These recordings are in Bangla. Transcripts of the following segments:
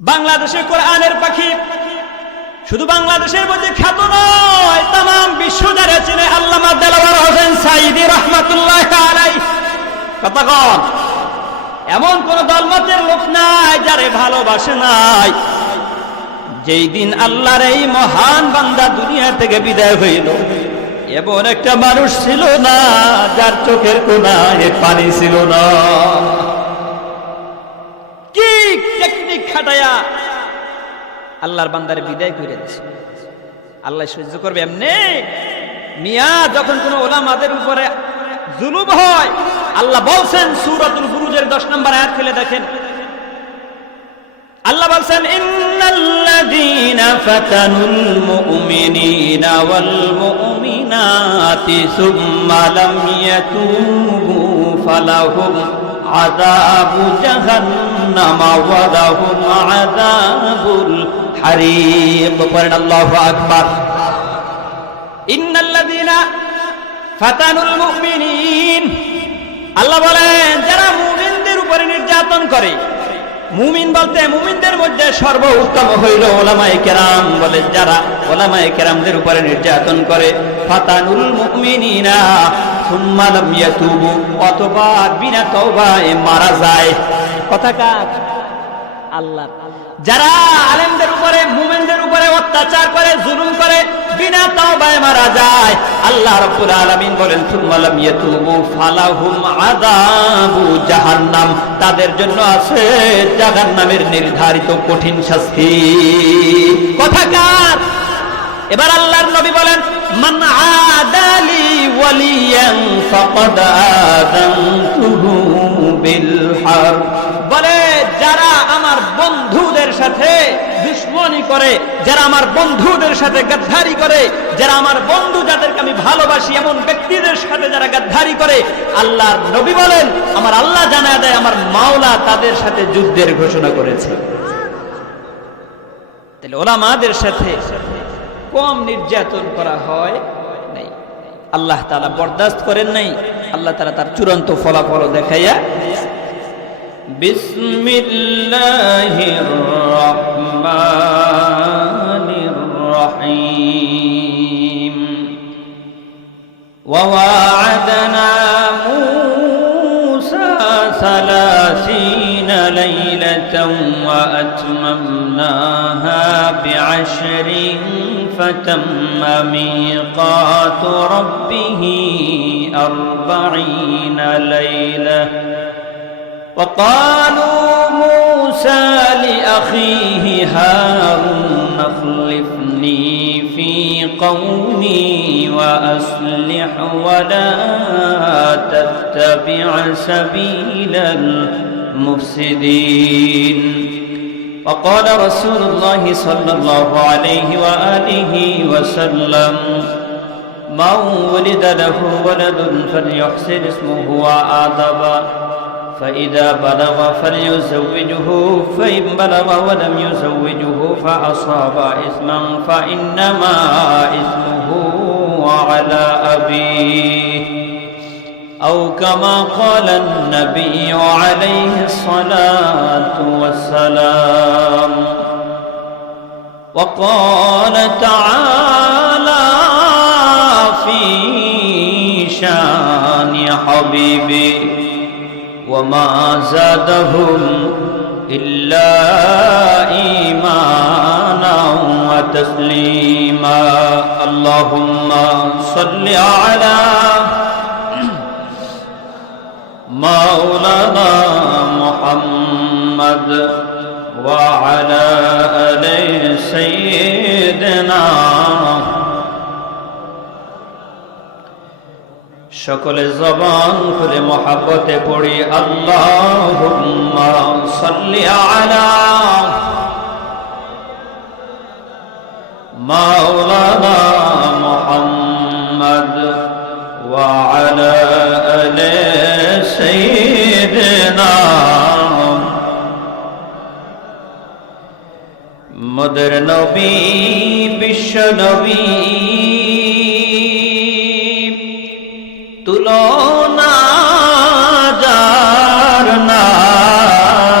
বাংলাদেশে কোরআনের পাখি শুধু বাংলাদেশের মধ্যে খ্যাত নয়, তাম বিশ্ব যারা চেনে আল্লামা দেলাওয়ার হোসেন সাঈদী রাহমাতুল্লাহ আলাইহি। কথা কন, এমন কোন দলমতের লোক নাই যারে ভালোবাসে নাই। যেই দিন আল্লাহর এই মহান বান্দা দুনিয়া থেকে বিদায় হইল, এমন একটা মানুষ ছিল না যার চোখের কোণায় পানি ছিল না। কি টেকনিক খাটায়া আল্লাহর বান্দারে বিদায় করে দিয়েছে। আল্লাহ সহ্য করবে এমনি? মিয়া, যখন কোন ওলামাদের উপরে জুলুম হয়, আল্লাহ বলছেন সূরাতুল বুরুজের 10 নম্বর আয়াত খুলে দেখেন। আল্লাহ বলছেন, ইন্নাল্লাযীনা ফাতানুল মুমিনিনা ওয়াল মুমিনাতি সুম্মা লাম ইয়াতুবু ফালাহুম আযাবু জাহান্নাম ওয়া লাহুম আযাবুল হারিক। পড়েন আল্লাহু আকবার। ইন্নাল্লাযীনা ফাতানুল মুমিনিন, আল্লাহ বলেন যারা মুমিনদের উপরে নির্যাতন করে। মুমিন বলতে মুমিনদের মধ্যে সর্বোত্তম হইল ওলামায়ে কেরাম। বলে যারা ওলামায়ে কেরামদের উপরে নির্যাতন করে, ফাতানুল মুমিনিনা সুম্মা লাম ইয়াতুবু, অথবা বিনা তওবায় মারা যায়। কথা কার? আল্লাহ। যারা আলেমদের উপরে মুমিনদের উপরে অত্যাচার করে, জুলুম করে, বিনা তওবায় মারা যায়, আল্লাহ রাব্বুল আলামিন বলেন সুম্মা লাম ইয়াতুবু ফালাহুম আযাবু জাহান্নাম, তাদের জন্য আছে জাহান্নামের নির্ধারিত কঠিন শাস্তি। কথা কার? এবার আল্লাহর নবী বলেন, মান আদালি ওয়ালিয়ান ফাকাদ আযানতুহু বিল হারব। বলে যারা আমার বন্ধুদের সাথে দুশমনি করে, যারা আমার বন্ধুদের সাথে গাদ্দারি করে, যারা আমার বন্ধু যাদেরকে আমি ভালোবাসি এমন ব্যক্তিদের সাথে যারা গাদ্দারি করে, আল্লাহর নবী বলেন আমার আল্লাহ জানায় দেয় আমার মাওলা তাদের সাথে যুদ্ধের ঘোষণা করেছে। তাহলে ওলামাদের সাথে কম নির্যাতন করা হয় নাই, আল্লাহ তাআলা বরদাস্ত করেন নাই। আল্লাহ তাআলা তার চূড়ান্ত ফলাফল দেখাইয়া, বিসমিল্লাহির রহমানির রহিম। ওয়া ওয়া'আদনা মূসা 30 লাইলাতান ওয়া আতমামনাহা বি'আশরিন ফাতাম্মা মিকাতু রাব্বিহি 40 লাইলা। وقالوا موسى لأخيه هارون اخلفني في قومي وأصلح ولا تتبع سبيل المفسدين. وقال رسول الله صلى الله عليه وآله وسلم من ولد له ولد فليحسن اسمه وآدبا، فإذا بلغ فليزوجه، فإن بلغ ولم يزوجه فأصاب إثما فإنما إثمه على أبيه، أو كما قال النبي عليه الصلاة والسلام. وقال تعالى في شان حبيبي وما زادهم إلا إيمانا وتسليما. اللهم صل على مولانا محمد وعلى آل سيدنا। সকলে জবান খুলে মহব্বতে পড়ি আল্লাহুম্মা সাল্লি আলা মাওলানা মুহাম্মদ ওয়া আলা আলি সাইয়্যিদিনা। মদের নবী বিশ্ব নবী তুলনা যার নাই,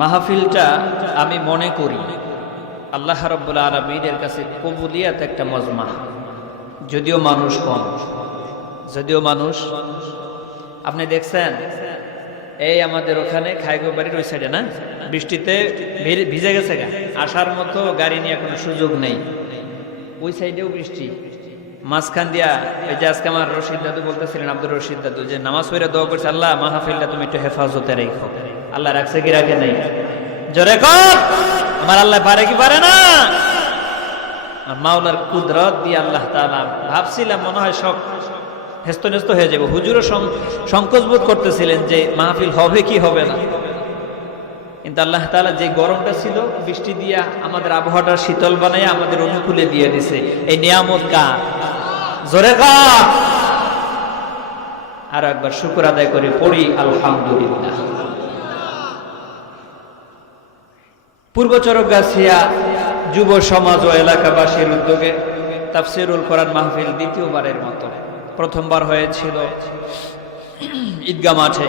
মাহফিলটা আমি মনে করি আল্লাহ রাব্বুল আলামিনের কাছে কবুলিয়াত একটা মজমা। যদিও মানুষ কম, আপনি দেখছেন এই আমাদের ওখানে খাইগো বাড়ির ওই সাইডে না, বৃষ্টিতে ভিজে গেছে, আসার মতো গাড়ি নিয়ে কোনো সুযোগ নেই। ওই সাইডেও বৃষ্টি, মাঝখান দিয়া এই যে আজকে আমার রশিদ দাদু বলতেছিলেন, আব্দুর রশিদ দাদু, যে নামাজ পড়ে দোয়া করছে, আল্লাহ মাহফিলটা তুমি একটু হেফাজতে রেখো। আল্লাহ রাখছে কি রাখে নাই? জোরে কর, আমার আল্লাহ পারে কি পারে না? মাওলার কুদরত দিয়ে আল্লাহ তাআলা, ভাবছিলাম মনে হয় সব হেস্তনেস্ত হয়ে যাবে। হুজুরও সংকোচ বোধ করতেছিলেন যে মাহফিল হবে কি হবে না, কিন্তু আল্লাহ তাআলা যে গরমটা ছিল বৃষ্টি দিয়া আমাদের আবহাওয়াটা শীতল বানায় আমাদের অনুকূলে দিয়ে দিছে। এই নিয়ামত কার? জোরে কর। আর একবার শুকর আদায় করে পড়ি আলহামদুলিল্লাহ। পূর্ব চরকগাছিয়া যুব সমাজ ও এলাকাবাসীর উদ্যোগে তাফসীরুল কোরআন মাহফিল দ্বিতীয়বারের মতো, প্রথমবার হয়েছিল ঈদগাহ মাঠে।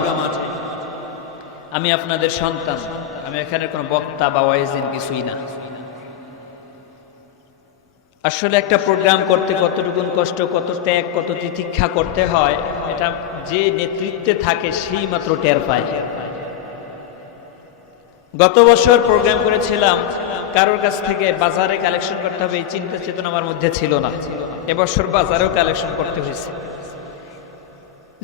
আমি আপনাদের সন্তান, আমি এখানে কোনো বক্তা বা ওয়াইজিন কিছুই না। আসলে একটা প্রোগ্রাম করতে কতটুকু কষ্ট, কত ত্যাগ, কত তিতিক্ষা করতে হয়, এটা যে নেতৃত্বে থাকে সেই মাত্র টের পায়। গত বছর প্রোগ্রাম করেছিলাম, কারোর কাছ থেকে বাজারে কালেকশন করতে হবে এই চিন্তা চেতনা আমার মধ্যে ছিল না। এবছর বাজারেও কালেকশন করতে হয়েছে।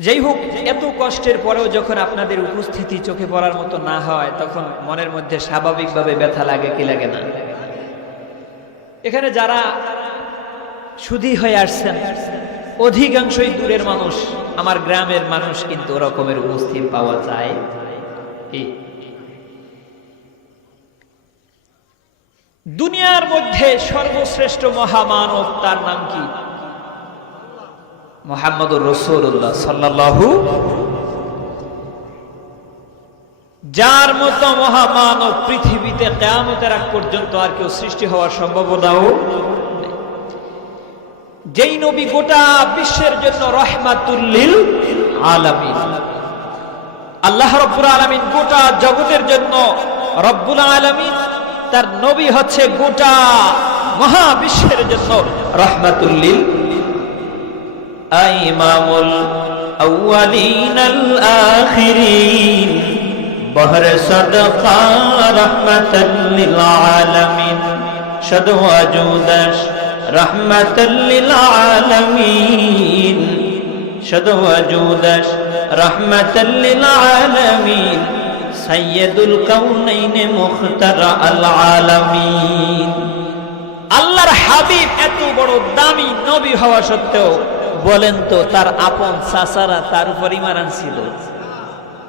যাই হোক, এত কষ্টের পরেও যখন আপনাদের উপস্থিতি চোখে পড়ার মতো না হয়, তখন মনের মধ্যে স্বাভাবিকভাবে ব্যথা লাগে, কি লাগে না? এখানে যারা সুধী হয়ে আসছেন অধিকাংশই দূরের মানুষ, আমার গ্রামের মানুষ, কিন্তু ওরকমের উপস্থিত পাওয়া যায় কি? দুনিয়ার মধ্যে সর্বশ্রেষ্ঠ মহামানব, তার নাম কি? মুহাম্মদুর রাসূলুল্লাহ সাল্লাল্লাহু। যার মতো মহামানব পৃথিবীতে কিয়ামতের আগ পর্যন্ত আর কেউ সৃষ্টি হওয়ার সম্ভাবনাও নেই। যেই নবী গোটা বিশ্বের জন্য রাহমাতুল লিল আলামিন, আল্লাহ রাব্বুল আলামিন গোটা জগতের জন্য রব্বুল আলামিন, তার নবী হচ্ছে গোটা মহাবিশ্বের জন্য রাহমাতুল লিল ইমামুল আউয়ালিন আল আখিরিন বহর সাদকা রাহমাতাল লিল আলামিন শাদওয়া জুদাশ রাহমাতাল লিল আলামিন শাদওয়া জুদাশ রাহমাতাল লিল আলামিন সাইয়্যিদুল কাউনাইন মুখতারা আল আলামিন। আল্লাহর হাবিব এত বড় দামি নবী হওয়া সত্ত্বেও বলেন তো তার আপন চাচারা তার উপর ঈমান আনছিল?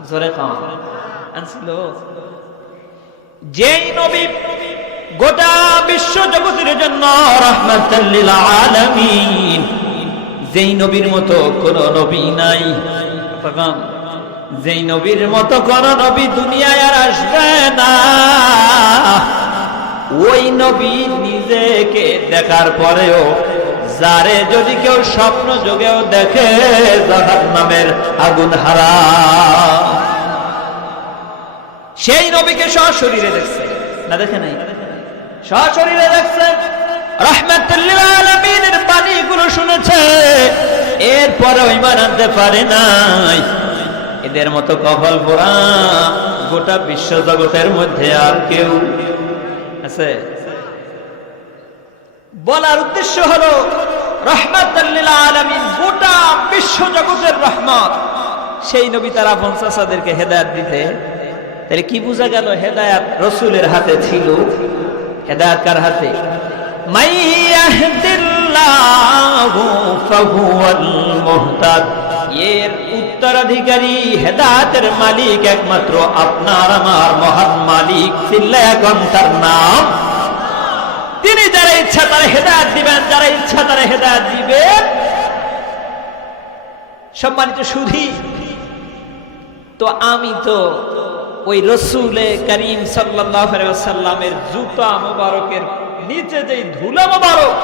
জোরে কম আনছিল? যেই নবী গোটা বিশ্ব জগতের জন্য রাহমাতাল লিল আলামিন, যেই নবীর মতো কোন নবী নাই, যেই নবীর মতো কোন নবী দুনিয়ায় আর আসবে না, ওই নবী নিজেকে দেখার পরেও যারে যদি কেউ স্বপ্ন যোগেও দেখে জাহান্নামের আগুন হারাম। সেই নবীকে সশরীরে দেখছে না? দেখে নাই? সশরীরে দেখছে, রাহমাতুল লিল আলামিনের বাণীগুলো শুনেছে, এরপরেও ঈমান আনতে পারে নাই। এদের মতো কপাল পোড়া গোটা বিশ্ব জগতের মধ্যে আর কেউ আছে? বলার উদ্দেশ্য হলো রাহমাতুল লিল আলামিন গোটা বিশ্ব জগতের রহমত। সেই নবী তার আপন চাচাদেরকে হেদায়েত দিতে, তাহলে কি বোঝা গেল? হেদায়েত রাসূলের হাতে ছিল। হেদায়েত কার হাতে? মাইয়াহদিল্লাহু ফাহুয়াল মুহতাদ। এর উত্তরাধিকারী, হেদায়েতের মালিক একমাত্র আপনার আমার মহান মালিক। চিল্লায়া এখন তার নাম। তিনি যারা ইচ্ছা তারা হেদায়েত দিবেন, যারা ইচ্ছা তারা হেদায়েত দিবেন। সম্মানিত সুধী, তো আমি তো ওই রাসূলে কারীম সাল্লাল্লাহু আলাইহি ওয়াসাল্লামের জুতা মোবারকের নিচে যেই ধুলা মোবারক,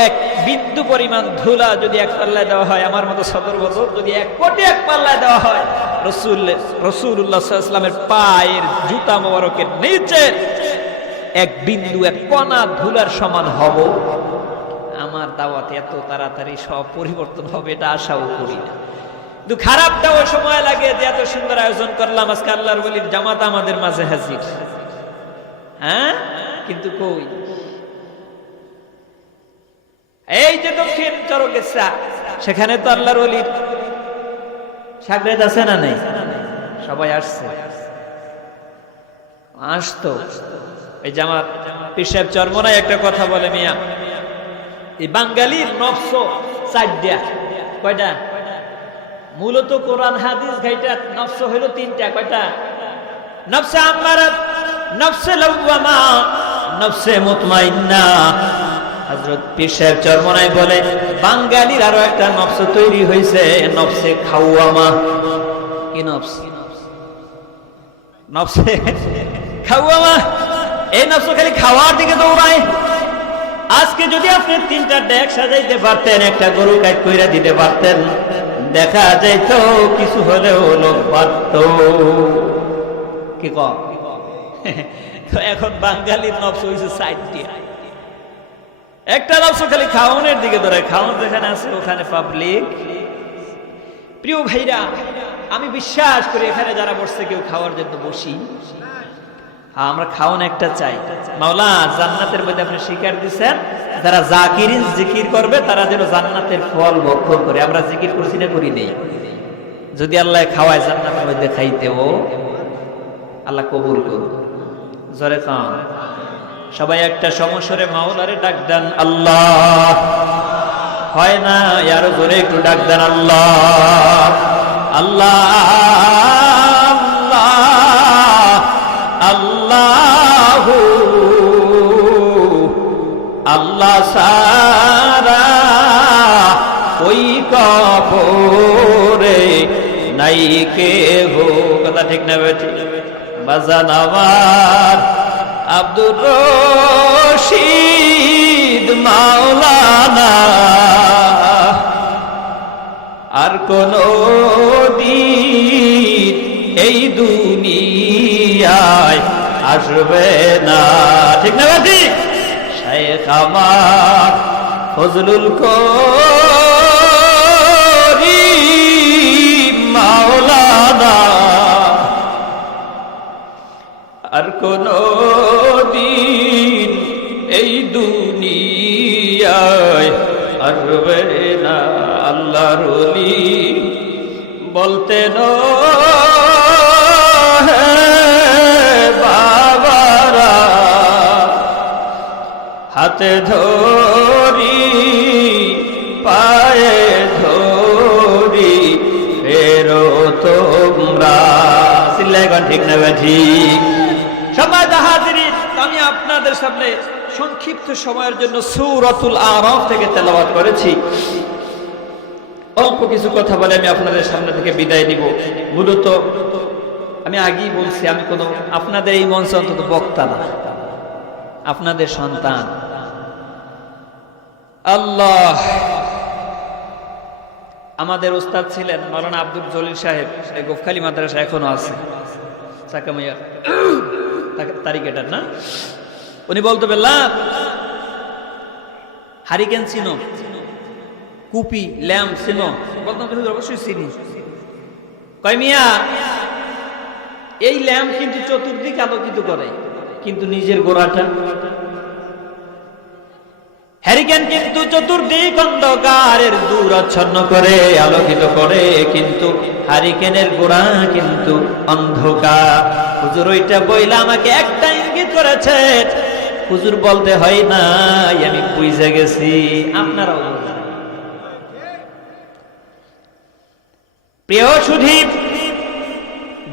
এক বিন্দু পরিমাণ ধুলা যদি এক পাল্লায় দেওয়া হয়, আমার মতো সদর বছর যদি 1 কোটি এক পাল্লায় দেওয়া হয়, রাসূলুল্লাহ সাল্লাল্লাহু আলাইহি ওয়াসাল্লামের পায়ের জুতা মোবারকের নিচে এক বিন্দু, এক কণা ধুলার সমান হব, আমার দাওয়াতে এত তাড়াতাড়ি সব পরিবর্তন হবে এটা আশাও করি না। কিন্তু খারাপটাও সময় লাগে যে এত সুন্দর আয়োজন করলাম, আজকে আল্লাহর ওলির জামাত আমাদের মাঝে হাজির, হ্যাঁ, কিন্তু কই এই যে দক্ষিণ চরকেশ্বর, সেখানে তো আল্লাহর ওলির সাগরেদ আছে না নেই? সবাই আসছে, আসতো। এই জামাত পীর সাহেব চরমনায় একটা কথা বলে, মিয়া এই বাঙালির নফস চারটা, কয়টা? মূলত কোরআন হাদিস ঘাইটা নফস হইল তিনটা, কয়টা? নফসে আম্মারাত, নফসে লাওয়ামা, নফসে মুতমাইন্না। হযরত পীর সাহেব চরমনায় বলে বাঙালির আরো একটা নফস তৈরি হয়েছে, নফসে খাওয়ামা। কি নফস? নফসে খাওয়ামা। এই নফস খালি খাওয়ার দিকে দৌড়ায়। আজকে যদি আপনি তিনটা ডেক সাজাইতে পারতেন, একটা গরু কাট কইরা দিতে পারতেন, দেখা যাইত কিছু হলেও লোক পারত। কি কম? তো এখন বাঙালির নফস হয়েছে সাইডটিয়া। একটা নফস খালি খাওয়ানোর দিকে দৌড়ায়, খাওয়ানো যেখানে আছে ওখানে পাবলিক। প্রিয় ভাইরা, আমি বিশ্বাস করি এখানে যারা বসছে কেউ খাওয়ার জন্য বসি। আমরা খাওয়ান একটা চাই। মাওলা জান্নাতের মধ্যে আপনি স্বীকার দিচ্ছেন, যারা জাকিরিন জিকির করবে তারা যেন জান্নাতের ফল ভক্ষণ করে। আমরা জিকির করছি না, করি নেই? যদি আল্লাহ খাওয়ায় জান্নাতের মধ্যে খাইতেও, আল্লাহ কবুল করুন। জোরে কাম সবাই একটা সমস্বরে মাওলারে ডাক দেন আল্লাহ। হয় না, আরো জোরে একটু ডাক দেন আল্লাহ। আল্লাহ আল্লাহ আল্লাহ সারা ওই কবরে নাই কে হো। কথা ঠিক না বেটি? বাজান আমার আব্দুর রশিদ মাওলানা আর কোন দিন এই দুনিয়ায় আসবে না। ঠিক না বেটি? শাইখ আমার ফজলুল করিম মাওলানা আর কোন দিন এই দুনিয়ায় আসবে না। আল্লাহর ওলি বলতেন বাবারা হাতে ধরি পায়ে ধরি ফেরো তোমরা। সিল্লাইগণ ঠিক না ঠিক? সমাজ হাজিরিন, আমি আপনাদের সামনে সংক্ষিপ্ত সময়ের জন্য সূরাতুল আরাফ থেকে তেলাওয়াত করেছি। অল্প কিছু কথা বলে আমি আপনাদের সামনে থেকে বিদায় দিব। মূলত আমি আগেই বলছি, আমি কোনো আপনাদের এই মঞ্চে অন্তত বক্তা না, আপনাদের সন্তান। আল্লাহ আমাদের উস্তাদ ছিলেন মাওলানা আব্দুল জলিল সাহেব, গোফখালী মাদ্রাসা এখনো আছে, সাকামাইয়া তারিখেটার না। উনি বলতে বললাম হারিকেন চিনো, কুপি ল্যাম্প চিনো? বলতাম অবশ্যই চিনি। কয় মিয়া এই ল্যাম্প কিন্তু চতুর্দিক আলোকিত করে, কিন্তু নিজের গোড়াটা। হ্যারিকেন কিন্তু চতুর্দিক অন্ধকারের দূরাচ্ছন্ন করে আলোকিত করে, কিন্তু হারিকেনের গোড়া কিন্তু অন্ধকার। হুজুর ওইটা বইলা আমাকে একটা ইঙ্গিত করেছে, হুজুর বলতে হয় না, আমি বুঝে গেছি, আপনারাও বুঝেন। প্রিয় সুধী,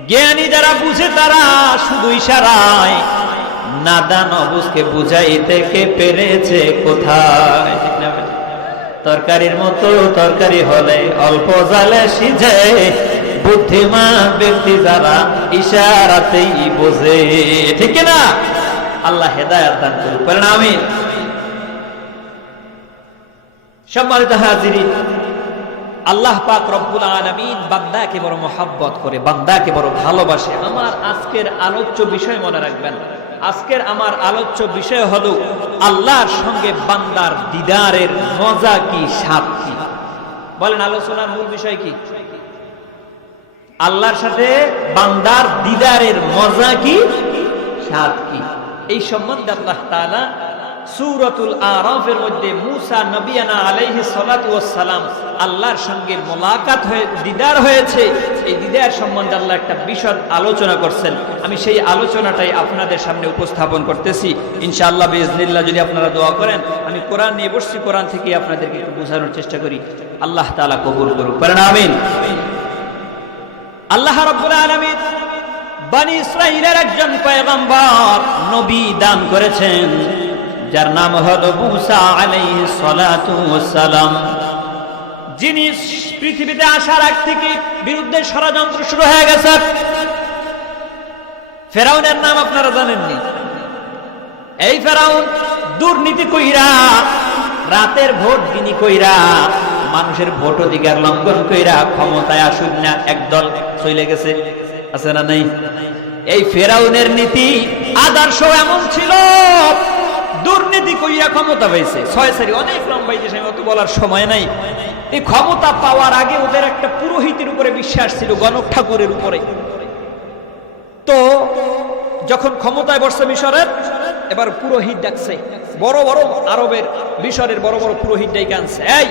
জ্ঞানী যারা বুঝে তারা শুধু ইশারায় নাদান অবুঝকে বুঝাইতে কে পেরেছে কোথায়। তরকারির মতো তরকারি হলে অল্প জালে সিঝে, বুদ্ধিমান ব্যক্তি যারা ইশারাতেই বোঝে। ঠিক না? আল্লাহ হেদায়েত দান করুন, বলেন আমিন। সম্মানিত হাজিরিন, আল্লাহ পাক রব্বুল আলামিন বান্দাকে বড় মহব্বত করে, বান্দাকে বড় ভালোবাসে। আমার আজকের আলোচ্য বিষয় মনে রাখবেন, আজকের আমার আলোচ্য বিষয় হলো আল্লাহর সঙ্গে বান্দার দিদারের মজা কি, স্বাদ কি। বলেন আলোচনার মূল বিষয় কি? আল্লাহর সাথে বান্দার দিদারের মজা কি, স্বাদ কি। এই সম্বন্ধে আল্লাহ তাআলা সূরাতুল আরাফের মধ্যে মুসা নবিয়ানা আলাইহিস সালাতু ওয়াস সালাম আল্লাহর সঙ্গে মোলাকাত হয়ে দিদার হয়েছে, এই দিদার সম্বন্ধে আল্লাহ একটা বিশদ আলোচনা করছেন। আমি সেই আলোচনাটাই আপনাদের সামনে উপস্থাপন করতেছি ইনশাআল্লাহ বিইজনিল্লাহ। যদি আপনারা দোয়া করেন, আমি কোরআন নিয়ে বসছি, কোরআন থেকে আপনাদেরকে একটু বোঝানোর চেষ্টা করি। আল্লাহ তাআলা কবুল করুন, পড়েন আমিন। আল্লাহ রাব্বুল আলামিন বনি ইসরাঈলের একজন পয়গম্বর নবী দান করেছেন, যার নাম হলো মুসা আলাইহিস সালাতু ওয়াস সালাম। যিনি পৃথিবীতে আসার আগ থেকে বিরুদ্ধে ষড়যন্ত্র শুরু হয়ে গেছে। ফেরাউনের নাম আপনারা জানেননি? এই ফেরাউন দুর্নীতি কইরা, রাতের ভোট গিনি কইরা, মানুষের ভোট অধিকার লঙ্ঘন কইরা ক্ষমতায় আসুন না একদল চলে গেছে, আছে না নাই? এই ফেরাউনের নীতি আদর্শ এমন ছিল, দুর্নীতি কইরা ক্ষমতা পাইছে। ছয় সারি অনেক লম্বাই, যে অত বলার সময় নাই। এই ক্ষমতা পাওয়ার আগে ওদের একটা পুরোহিতের উপরে বিশ্বাস ছিল, গণক ঠাকুরের উপরে। তো যখন ক্ষমতায় বসছে মিশরের, এবার পুরোহিত ডাকছে, বড় বড় আরবের মিশরের বড় বড় পুরোহিত ডাইকে আনছে। এই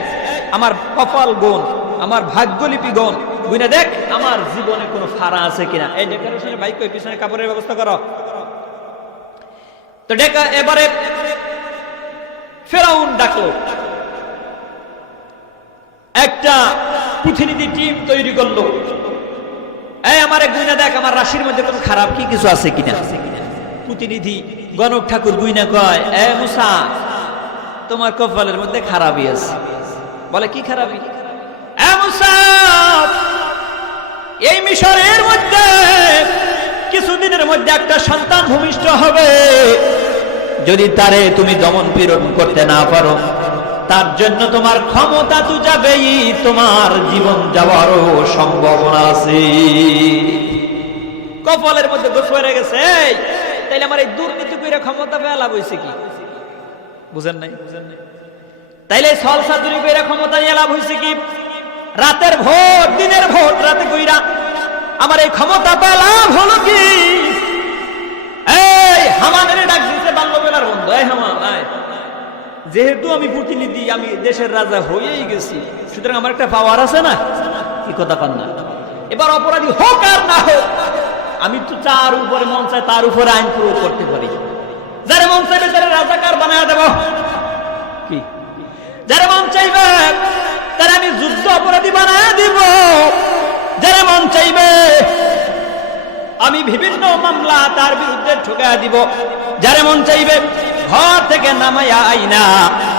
আমার কপাল গুণ, আমার ভাগ্যলিপি গুণ গুনে দেখ, আমার জীবনে কোনো ফাড়া আছে কিনা। এই ডেকোরেশনের বাইক কই, পিছনে কাপড়ের ব্যবস্থা করো। তো ডেকা এবারে ফেরাউন ডাকলো, একটা প্রতিনিধি টিম তৈরি করলো। এই আমার গুইনা দেখ, আমার রাশির মধ্যে কোনো খারাপ কি কিছু আছে কিনা। প্রতিনিধি গণক ঠাকুর গুইনা কয়, এ মুসা, তোমার কপালের মধ্যে খারাপই আছে। বলে কি খারাপই? এ মুসা, এই মিশরের মধ্যে কিছুদিনের মধ্যে একটা সন্তান ভূমিষ্ঠ হবে। যদি তারে তুমি দমন পীড়ন করতে না পারো, তার জন্য তোমার ক্ষমতা তো যাবেই, তোমার জীবন যাওয়ারও সম্ভাবনা আছে। কপালের মধ্যে দোষ হয়ে গেছে। তাইলে আমার এই দুর্নীতি করে ক্ষমতা পেয়ে লাভ হয়েছে কি? বুঝেন নাই? তাইলে সলসাতুরি করে ক্ষমতা নিয়ে লাভ হয়েছে কি? রাতের ভোট, দিনের ভোট রাতে কইরা আমার এই ক্ষমতা পেয়ে লাভ হলো কি? এই হামানের ডাক দিতে বাল্যবেলার বন্ধু, এই হামান, যেহেতু আমি প্রতিনিধি, আমি দেশের রাজা হয়েই গেছি, সুতরাং আমার একটা পাওয়ার আছে না? কি কথা পান না? এবার অপরাধী হোক আর না হোক, আমি তো যার উপরে মন চাই তার উপরে আইন প্রয়োগ করতে পারি। যারা মন চাইবে তারা রাজাকার বানায় দেব, কি? যারা মন চাইবে তারা আমি যুদ্ধ অপরাধী বানায় দিব। যারা মন চাইবে আমি বিভিন্ন মামলা তার বিরুদ্ধে ঠুকায় দিব। যারা মন চাইবে ঘর থেকে নামাইয়া আইনা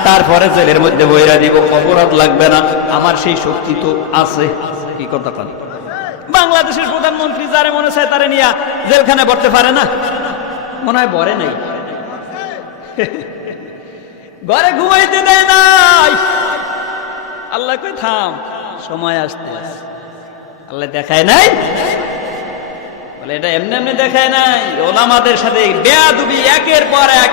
তারপরে জেলের মধ্যে বইরা দিব, অপরাধ লাগবে না। আমার সেই শক্তি তো আছে। কি কথা পান? বাংলাদেশের প্রধানমন্ত্রী যারে মনে চায় তারে নিয়া জেলখানে ভরতে পারে না? মনে হয় ভরে নাই, ঘরে ঘুমাইতে দেয় নাই। আল্লাহ কই থাম, সময় আসতে আছে। আল্লাহ দেখায় নাই, বলে এটা এমনি এমনি দেখায় নাই। ওলামাদের সাথে বেয়াদবি একের পর এক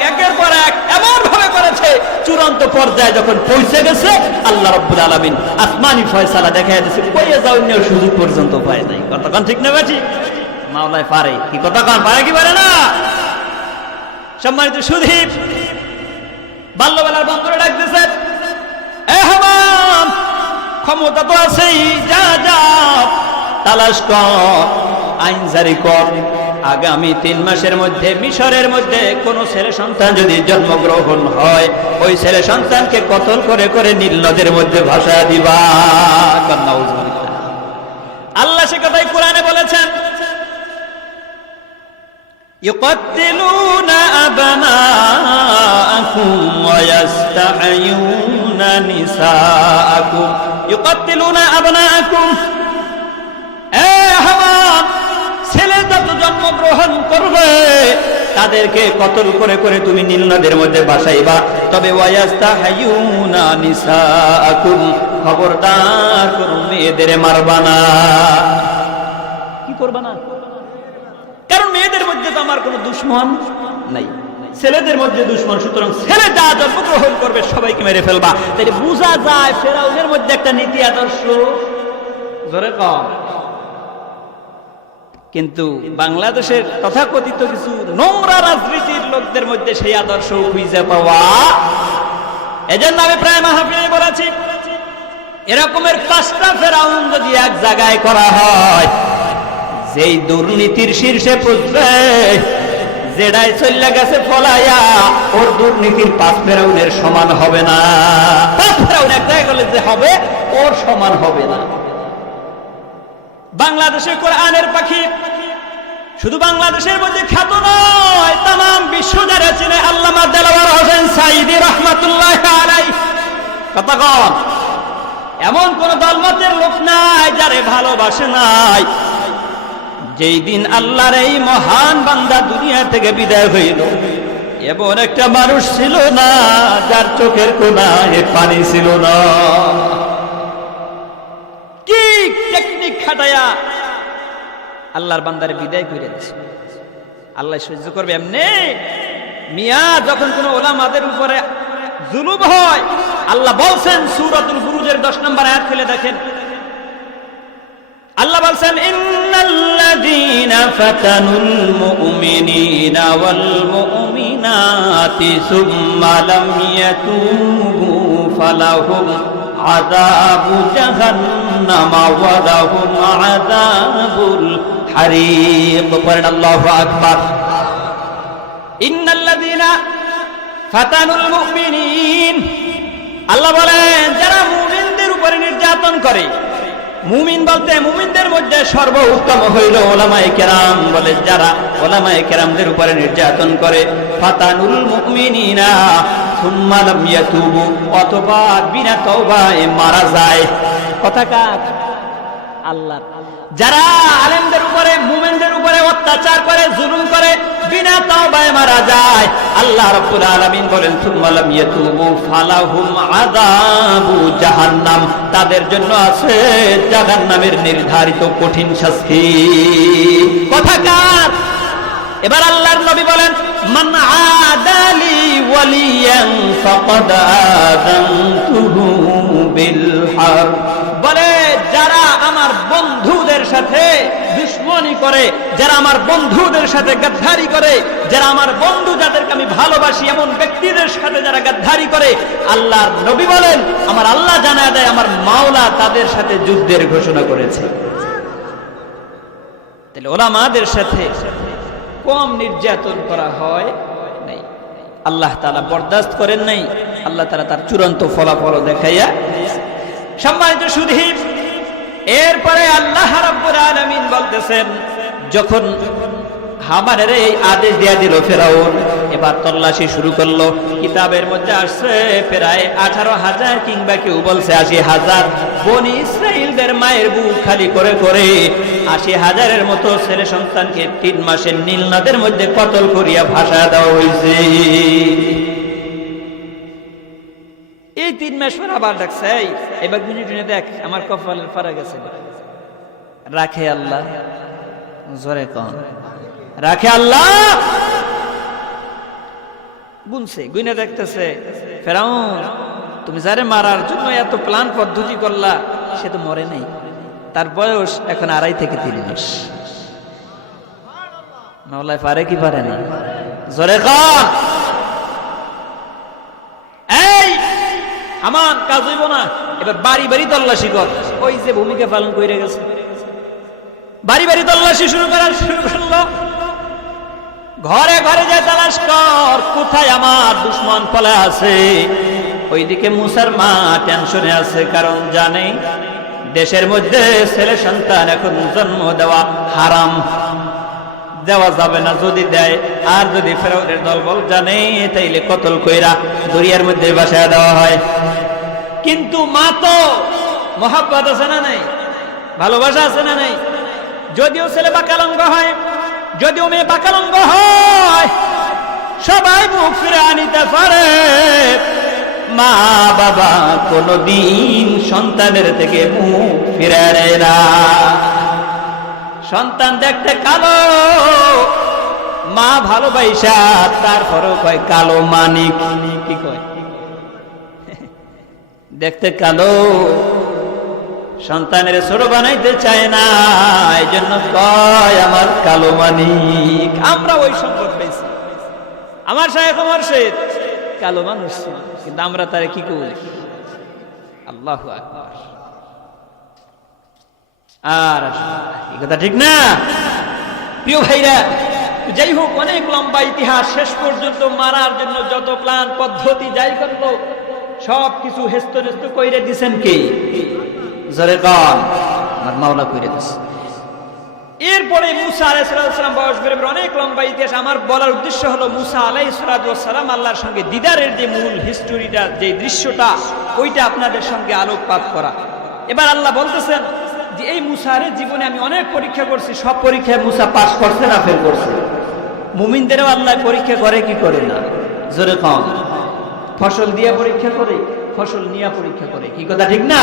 এমন ভাবে করেছে, চূড়ান্ত পর্যায়ে যখন পৌঁছে গেছে, আল্লাহ রাব্বুল আলামিন আসমানি ফয়সালা দেখায় দিয়েছে, কইয়া যাও নিয়ে সুযোগ পর্যন্ত পায় নাই। কতক্ষণ ঠিক না বেঠি? মাওলায় পারে কি? কতক্ষণ পারে কি পারে না? সম্মানিত সুধীর, বাল্যবেলার বন্ধুরা ডাকতেছে, এ হামান, ক্ষমতা তো আছেই, যা যা তালাশ কর, আইন জারি কর। আগামী 3 মাসের মধ্যে মিশরের মধ্যে কোন ছেলে সন্তান যদি জন্মগ্রহণ হয়, ওই ছেলে সন্তানকে কতল করে করে নীল নদের মধ্যে ভাসায় দিবা। আল্লাহ সে কথাই কোরআনে বলেছেন, ইউকাত্তিলুনা আবনাআকুম ওয়া ইস্তাহয়ুনা নিসাআকুম। ইউকাত্তিলুনা আবনাআকুম, এ হামান, ছেলে যত জন্মগ্রহণ করবে তাদেরকে কতল করে করে তুমি নীল নদের মধ্যে ভাসাইবা। তবে ওয়া ইস্তাহয়ুনা নিসাআকুম, খবরদার কোন মেয়েদের মারবা না। কি করবা না? কারণ মেয়েদের মধ্যে তো আমার কোনো দুশ্মন নাই, ছেলেদের মধ্যে দুশ্মন। সুতরাং ছেলে যা জন্মগ্রহণ করবে সবাইকে মেরে ফেলবা। তাই বোঝা যায় ফেরাউনের মধ্যে একটা নীতি আদর্শ জোরে কম। কিন্তু বাংলাদেশের তথাকথিত কিছু নোংরা রাজনীতির লোকদের মধ্যে সেই আদর্শ খুঁজে পাওয়া। এজন্য আমি প্রায় মাহফিলে বলেছি, এরকমের 5টা ফেরাউন যদি এক জায়গায় করা হয়, যেই দুর্নীতির শীর্ষে পৌঁছবে, যেটাই চলে গেছে ফলাইয়া, ওর দুর্নীতির 5 ফেরাউনের সমান হবে না। 5 ফেরাউন এক জায়গায় গেলে যে হবে, ওর সমান হবে না। বাংলাদেশের কোরআনের পাখি শুধু বাংলাদেশের মধ্যে খ্যাত নয়, তাম বিশ্ব যারা চিনে আল্লামা দেলাওয়ার হোসেন সাঈদী রাহমাতুল্লাহি আলাইহি। কতক্ষণ এমন কোন দলমতের লোক নাই যারে ভালোবাসে নাই। যেই দিন আল্লাহর এই মহান বান্দা দুনিয়া থেকে বিদায় হইল, এমন একটা মানুষ ছিল না যার চোখের কোণায় পানি ছিল না। কি টেকনিক খাটায়া আল্লাহর বান্দারে বিদায় করে দিয়েছে। আল্লাহ সহ্য করবে এমনি? মিয়া যখন কোন ওলামাদের উপরে জুলুম হয়, আল্লাহ বলছেন সূরাতুল বুরুজের 10 নম্বর আয়াত খুলে দেখেন। আল্লাহ বলছেন, ইন্নাল্লাযীনা ফাতানুল মুমিনিনা ওয়াল মুমিনাতি সুম্মা লাম ইয়াতুবু ফালাহুম আযাবু জাহান্নাম ওয়া লাহুম আযাবুল হারিক। পড়েন আল্লাহু আকবার। ইন্নাল্লাযীনা ফাতানুল মুমিনিন, আল্লাহ বলেন যারা মুমিনদের উপরে নির্যাতন করে। মুমিন বলতে মুমিনদের মধ্যে সর্বোত্তম হইল উলামায়ে কেরাম। বলে যারা উলামায়ে কেরামদের উপরে নির্যাতন করে, ফাতানুল মুমিনিনা সুম্মা লাম ইয়াতুবু, অথবা বিনা তওবায় মারা যায়। কথা কার? আল্লাহর। যারা আলেমদের উপরে মুমিনদের উপরে অত্যাচার করে, জুলুম করে, বিনা তওবায় মারা যায়, আল্লাহ রাব্বুল আলামিন বলেন সুম্মা লাম ইয়াতুবু ফালাহুম আযাবু জাহান্নাম, তাদের জন্য আছে জাহান্নামের নির্ধারিত কঠিন শাস্তি। কথা কার? এবার আল্লাহর নবী বলেন, মান আদালি ওয়ালিয়ান ফাকাদ আযানতুহু বিল হারব। বলে যারা আমার বন্ধুদের সাথে দুশমনি করে, যারা আমার বন্ধুদের সাথে গাদ্দারি করে, যারা আমার বন্ধু যাদেরকে আমি ভালোবাসি, এমন ব্যক্তিদের সাথে যারা গাদ্দারি করে, আল্লাহর নবী বলেন আমার আল্লাহ জানায় দেয় আমার মাওলা তাদের সাথে যুদ্ধের ঘোষণা করেছে। তাহলে ওলামাদের সাথে কম নির্যাতন করা হয় নাই। আল্লাহ তাআলা বরদাস্ত করেন নাই, আল্লাহ তাআলা তার চূড়ান্ত ফলাফল দেখাইয়া। সম্মানিত সুধী, এরপরে আল্লাহ রাব্বুল আলামিন বলতেছেন, যখন হামানের এই আদেশ দিয়া দিল ফেরাউন, এবার তল্লাশি শুরু করলো। কিতাবের মধ্যে আসছে প্রায় 18,000 কিংবা কেউ বলছে 80,000 বনি ইসরাইলদের মায়ের বুক খালি করে করে 80,000-এর মতো ছেলে সন্তানকে 3 মাসের নীল নদের মধ্যে কতল করিয়া ভাসায় দেওয়া হয়েছে। এই 3 মাস পর আবার ডাকছে, এবার গুনে দেখ আমার কপালের ফারা গেছে। রাখে আল্লাহ, জোরে কম, রাখে আল্লাহ। গুনছে, গুনে দেখতেছে ফেরাউন তুমি যারে মারার জন্য এত প্ল্যান পদ্ধতি করলা, সে তো মরে নাই, তার বয়স এখন 2.5 থেকে 3 মাস। মাওলায় পারে কি পারে না? জোরে কম। এই আমার কাজ হইব না, এবার বাড়ি বাড়ি তল্লাশি কর। ওই যে ভূমিকা পালন করে গেছে, বাড়ি বাড়ি তল্লাশি শুরু করলো। ঘরে ঘরে যে তালাশ কর, কোথায় আমার দুশ্মন পলা আছে। ওইদিকে মুসার মা টেনশনে আছে, কারণ জানে দেশের মধ্যে ছেলে সন্তান এখন জন্ম দেওয়া হারাম, দেওয়া যাবে না। যদি দেয়, আর যদি ফেরাউনের দলবল জানে, তাইলে কতল কইরা দরিয়ার মধ্যে বাসায় দেওয়া হয়। কিন্তু মা তো মহব্বত আছে না নাই, ভালোবাসা আছে না নাই। যদিও ছেলে বাকালঙ্গ হয়, যদিও মেয়ে বাকালঙ্গ হয়, সবাই মুখ ফিরে আনিতে পারে, মা বাবা কোনদিন সন্তানের থেকে মুখ ফিরায় না। সন্তান দেখতে কালো, মা ভালোবাসা তারপরেও কয় কালো মানিক। কি কয়? দেখতে কালো, সন্তানের ছোট বানাইতে চায় না, এই জন্য কয় আমার কালো মানিক। আমরা ওই সম্পদ পেয়েছি। আমার শায়েখ ওমর শেখ কালো মানুষ ছিল, কিন্তু আমরা তারে কি করি? আল্লাহু আকবার। আর এই কথা ঠিক না প্রিয় ভাইরা? যাই হোক, অনেক লম্বা ইতিহাস। শেষ পর্যন্ত মারার জন্য যত প্ল্যান পদ্ধতি যাই করলো সব কিছু হেস্ত নেস্ত কইরে দিছেন কে? জোরে কন, আমার মাওলা কইরে দিছে। এরপরে মুসা আলাইহিস সালাম বয়স বেড়ে অনেক লম্বা ইতিহাস। আমার বলার উদ্দেশ্য হলো মুসা আলাইহিস সালাম আল্লাহর সঙ্গে দিদারের যে মূল হিস্টোরিটা, যে দৃশ্যটা, ওইটা আপনাদের সঙ্গে আলোকপাত করা। এবার আল্লাহ বলতেছেন যে এই মুসার জীবনে আমি অনেক পরীক্ষা করছি, সব পরীক্ষায় মুসা পাস করছে না ফেল করছে? মুমিনদেরও আল্লাহ পরীক্ষা করে কি করে না? জোরে কম। ফসল দিয়ে পরীক্ষা করে, ফসল নিয়ে পরীক্ষা করে। কি কথা ঠিক না?